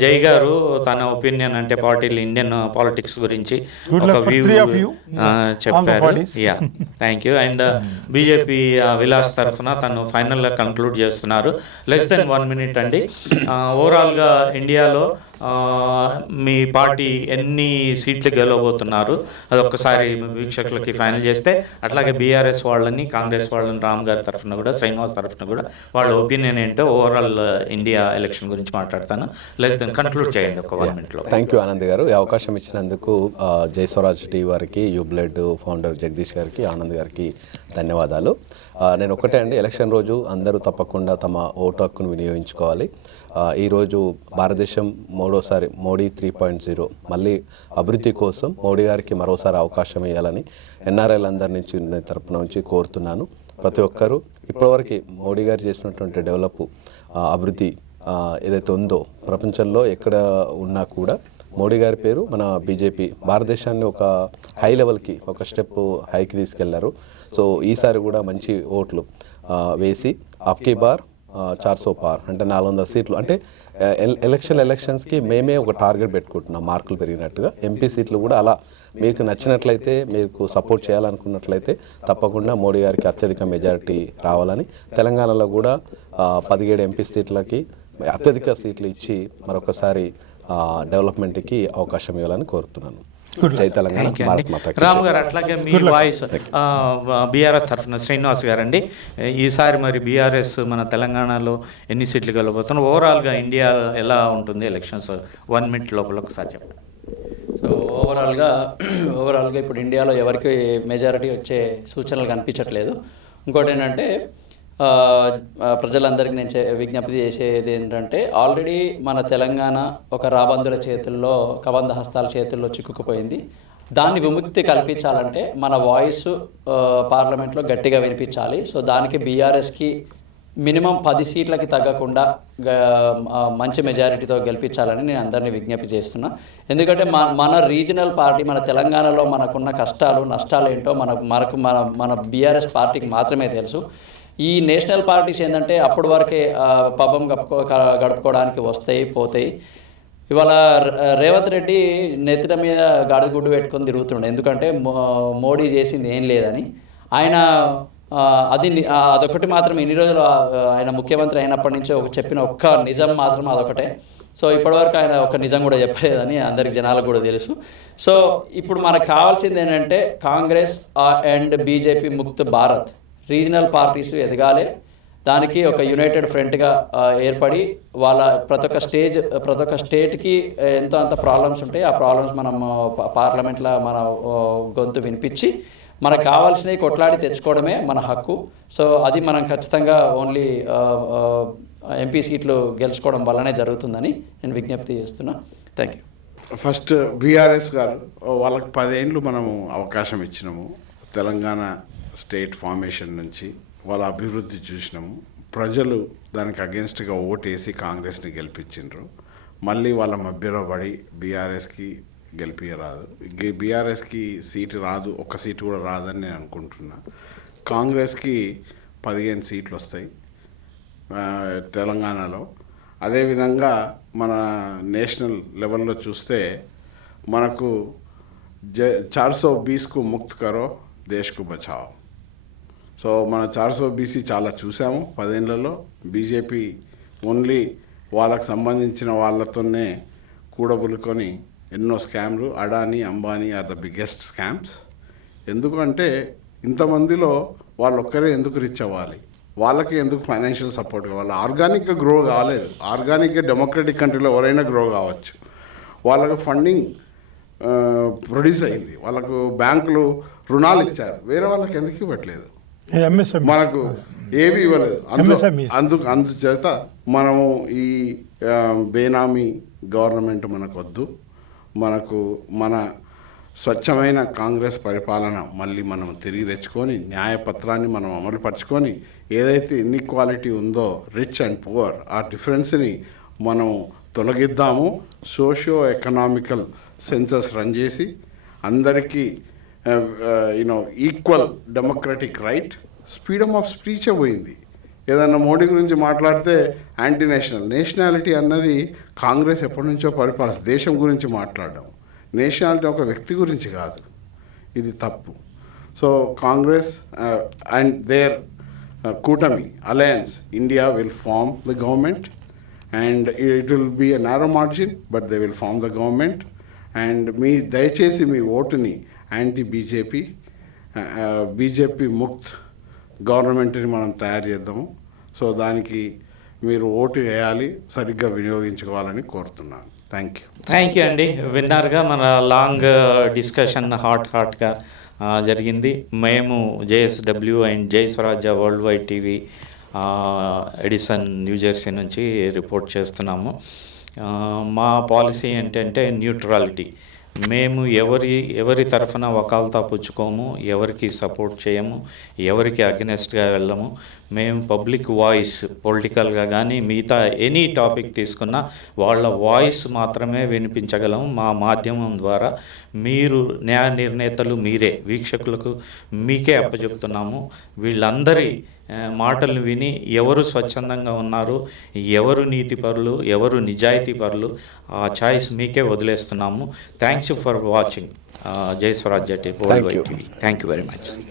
జై గారు తన ఒపీనియన్ అంటే పార్టీలు ఇండియన్ పాలిటిక్స్ గురించి Good ఒక luck for view three of you. చెప్పారు. parties. Yeah thank you. And BJP Vilas తరఫున తను ఫైనల్గా కంక్లూడ్ చేస్తున్నారు. లెస్ దెన్ 1 minute అండి. ఓవరాల్గా ఇండియాలో మీ పార్టీ ఎన్ని సీట్లు గెలవబోతున్నారు అదొక్కసారి వీక్షకులకి ఫైనల్ చేస్తే, అట్లాగే బీఆర్ఎస్ వాళ్ళని, కాంగ్రెస్ వాళ్ళని, రామ్ గారి తరఫున కూడా, శ్రీనివాస్ తరఫున కూడా వాళ్ళ ఒపీనియన్ ఏంటో ఓవరాల్ ఇండియా ఎలక్షన్ గురించి మాట్లాడతాను. లెస్ దెన్ కంక్లూడ్ చేయండి ఒక 1 minute లో. థ్యాంక్ యూ ఆనంద్ గారు. ఈ అవకాశం ఇచ్చినందుకు జై స్వరాజ్ టీవీ వారికి, యూబ్లెడ్ ఫౌండర్ జగదీష్ గారికి, ఆనంద్ గారికి ధన్యవాదాలు. నేను ఒకటే అండి, ఎలక్షన్ రోజు అందరూ తప్పకుండా తమ ఓటు హక్కును వినియోగించుకోవాలి. ఈరోజు భారతదేశం మూడోసారి మోడీ 3.0 మళ్ళీ అభివృద్ధి కోసం మోడీ గారికి మరోసారి అవకాశం ఇవ్వాలని ఎన్ఆర్ఐలందరి నుంచి తరపున నుంచి కోరుతున్నాను. ప్రతి ఒక్కరూ ఇప్పటివరకు మోడీ గారు చేసినటువంటి డెవలప్ అభివృద్ధి ఏదైతే ఉందో ప్రపంచంలో ఎక్కడ ఉన్నా కూడా మోడీ గారి పేరు మన బీజేపీ భారతదేశాన్ని ఒక హై లెవెల్కి, ఒక స్టెప్ హైకి తీసుకెళ్లారు. సో ఈసారి కూడా మంచి ఓట్లు వేసి అబ్కీ బార్ 400 పార్ అంటే 400 సీట్లు. అంటే ఎలక్షన్స్కి మేమే ఒక టార్గెట్ పెట్టుకుంటున్నాం, మార్కులు పెరిగినట్టుగా. ఎంపీ సీట్లు కూడా అలా మీకు నచ్చినట్లయితే, మీకు సపోర్ట్ చేయాలనుకున్నట్లయితే తప్పకుండా మోడీ గారికి అత్యధిక మెజారిటీ రావాలని, తెలంగాణలో కూడా 17 ఎంపీ సీట్లకి అత్యధిక సీట్లు ఇచ్చి మరొకసారి డెవలప్మెంట్కి అవకాశం ఇవ్వాలని కోరుతున్నాను. జై తెలంగాణ, భారత్ మాతా కీ జై. రామ్ గారు, అట్లాగే మీ వాయిస్ బీఆర్ఎస్ తరఫున శ్రీనివాస్ గారు అండి. ఈసారి మరి బీఆర్ఎస్ మన తెలంగాణలో ఎన్ని సీట్లు గెలవబోతున్నారు, ఓవరాల్గా ఇండియా ఎలా ఉంటుంది ఎలక్షన్స్ 1 minute లోపల ఒకసారి చెప్పండి. సో ఓవరాల్గా ఇప్పుడు ఇండియాలో ఎవరికి మెజారిటీ వచ్చే సూచనలు కనిపించట్లేదు. ఇంకోటి ఏంటంటే ప్రజలందరికీ నేను విజ్ఞప్తి చేసేది ఏంటంటే, ఆల్రెడీ మన తెలంగాణ ఒక రాబందుల చేతుల్లో, కబంధ హస్తాల చేతుల్లో చిక్కుకుపోయింది. దాన్ని విముక్తి కల్పించాలంటే మన వాయిస్ పార్లమెంట్లో గట్టిగా వినిపించాలి. సో దానికి బీఆర్ఎస్కి మినిమం 10 సీట్లకి తగ్గకుండా మంచి మెజారిటీతో గెలిపించాలని నేను అందరినీ విజ్ఞప్తి చేస్తున్నా. ఎందుకంటే మన రీజనల్ పార్టీ, మన తెలంగాణలో మనకున్న కష్టాలు నష్టాలు ఏంటో మన బీఆర్ఎస్ పార్టీకి మాత్రమే తెలుసు. ఈ నేషనల్ పార్టీస్ ఏంటంటే అప్పటి వరకే పబ్బం గడుపుకోవడానికి వస్తాయి పోతాయి. ఇవాళ రేవంత్ రెడ్డి నెత్తిన మీద గాడిగుడ్డు పెట్టుకొని తిరుగుతుండే, ఎందుకంటే మోడీ చేసింది ఏం లేదని. ఆయన అదొకటి మాత్రం ఇన్ని రోజులు ఆయన ముఖ్యమంత్రి అయినప్పటి నుంచి చెప్పిన ఒక్క నిజం మాత్రం అదొకటే. సో ఇప్పటివరకు ఆయన ఒక నిజం కూడా చెప్పలేదని అందరికి జనాలకు కూడా తెలుసు. సో ఇప్పుడు మనకు కావాల్సింది ఏంటంటే కాంగ్రెస్ అండ్ బీజేపీ ముక్త్ భారత్, రీజనల్ పార్టీస్ ఎదగాలి. దానికి ఒక యునైటెడ్ ఫ్రంట్గా ఏర్పడి వాళ్ళ ప్రతి ఒక్క స్టేట్కి ఎంతో అంత ప్రాబ్లమ్స్ ఉంటాయి. ఆ ప్రాబ్లమ్స్ మనం పార్లమెంట్లో మన గొంతు వినిపించి మనకు కావాల్సినవి కొట్లాడి తెచ్చుకోవడమే మన హక్కు. సో అది మనం ఖచ్చితంగా ఓన్లీ ఎంపీ సీట్లు గెలుచుకోవడం వల్లనే జరుగుతుందని నేను విజ్ఞప్తి చేస్తున్నా. Thank you. ఫస్ట్ బీఆర్ఎస్ గారు, వాళ్ళకి 10 ఏళ్ళు మనము అవకాశం ఇచ్చినాము. తెలంగాణ స్టేట్ ఫార్మేషన్ నుంచి వాళ్ళ అభివృద్ధి చూసినాము. ప్రజలు దానికి అగెన్స్ట్గా ఓటేసి కాంగ్రెస్ని గెలిపించిండ్రు. మళ్ళీ వాళ్ళ మధ్యలో పడి బీఆర్ఎస్కి గెలిపించరాదు. బీఆర్ఎస్కి సీటు రాదు, ఒక్క సీటు కూడా రాదని నేను అనుకుంటున్నా. కాంగ్రెస్కి 15 సీట్లు వస్తాయి తెలంగాణలో. అదేవిధంగా మన నేషనల్ లెవెల్లో చూస్తే మనకు 420కు ముక్త్ కరో దేశ్కు బచావ్. సో మన 420 చాలా చూసాము 10 ఏళ్లలో. బీజేపీ ఓన్లీ వాళ్ళకు సంబంధించిన వాళ్ళతోనే కూడబులుకొని ఎన్నో స్కామ్లు. Adani, Ambani are the biggest scams. ఎందుకంటే ఇంతమందిలో వాళ్ళు ఒక్కరే ఎందుకు రిచ్ అవ్వాలి, వాళ్ళకి ఎందుకు ఫైనాన్షియల్ సపోర్ట్ కావాలి? ఆర్గానిక్గా గ్రో కాలేదు. ఆర్గానిక్గా డెమోక్రటిక్ కంట్రీలో ఎవరైనా గ్రో కావచ్చు. వాళ్ళకి ఫండింగ్ ప్రొడ్యూస్ అయింది, వాళ్ళకు బ్యాంకులు రుణాలు ఇచ్చారు, వేరే వాళ్ళకి ఎందుకు ఇవ్వట్లేదు? మనకు ఏవి ఇవ్వలేదు. అందుచేత మనము ఈ బేనామీ గవర్నమెంట్ మనకు వద్దు. మనకు మన స్వచ్ఛమైన కాంగ్రెస్ పరిపాలన మళ్ళీ మనం తిరిగి తెచ్చుకొని, న్యాయపత్రాన్ని మనం అమలుపరుచుకొని, ఏదైతే ఇన్ఈక్వాలిటీ ఉందో రిచ్ అండ్ పువర్, ఆ డిఫరెన్స్ని మనం తొలగిద్దాము. సోషియో ఎకనామికల్ సెన్సస్ రన్ చేసి అందరికీ equal democratic right, freedom of స్పీచే పోయింది. ఏదన్నా మోడీ గురించి మాట్లాడితే యాంటీ నేషనాలిటీ అన్నది కాంగ్రెస్ ఎప్పటి నుంచో పరిపాలిస్తుంది. దేశం గురించి మాట్లాడడం, నేషనాలిటీ ఒక వ్యక్తి గురించి కాదు, ఇది తప్పు. సో కాంగ్రెస్ అండ్ దేర్ కూటమి alliance, India will form the government and it will be a narrow margin but they will form the government. And దయచేసి మీ ఓటుని యాంటీ బీజేపీ ముక్త్ గవర్నమెంట్ని మనం తయారు చేద్దాము. సో దానికి మీరు ఓటు వేయాలి, సరిగ్గా వినియోగించుకోవాలని కోరుతున్నాను. థ్యాంక్ యూ అండి. విన్నారుగా మన లాంగ్ డిస్కషన్ హాట్గా జరిగింది. మేము జేఎస్డబ్ల్యూ అండ్ జై స్వరాజ్య world wide TV Edison New Jersey నుంచి రిపోర్ట్ చేస్తున్నాము. మా పాలసీ ఏంటంటే న్యూట్రాలిటీ. మేము ఎవరి తరఫున వకాల్తా పుచ్చుకోము, ఎవరికి సపోర్ట్ చేయము, ఎవరికి అగెనెస్ట్గా వెళ్ళము. మేము పబ్లిక్ వాయిస్, పొలిటికల్గా కానీ మిగతా ఎనీ టాపిక్ తీసుకున్నా వాళ్ళ వాయిస్ మాత్రమే వినిపించగలము మా మాధ్యమం ద్వారా. మీరు న్యాయ నిర్ణేతలు మీరే, వీక్షకులకు మీకే అప్పచెప్తున్నాము. వీళ్ళందరి మాటలు విని ఎవరు స్వచ్ఛందంగా ఉన్నారు, ఎవరు నీతిపరులు, ఎవరు నిజాయితీ పరులు, ఆ ఛాయిస్ మీకే వదిలేస్తున్నాము. థ్యాంక్స్ ఫర్ వాచింగ్ జై స్వరాజ్య TV. Thank you very much.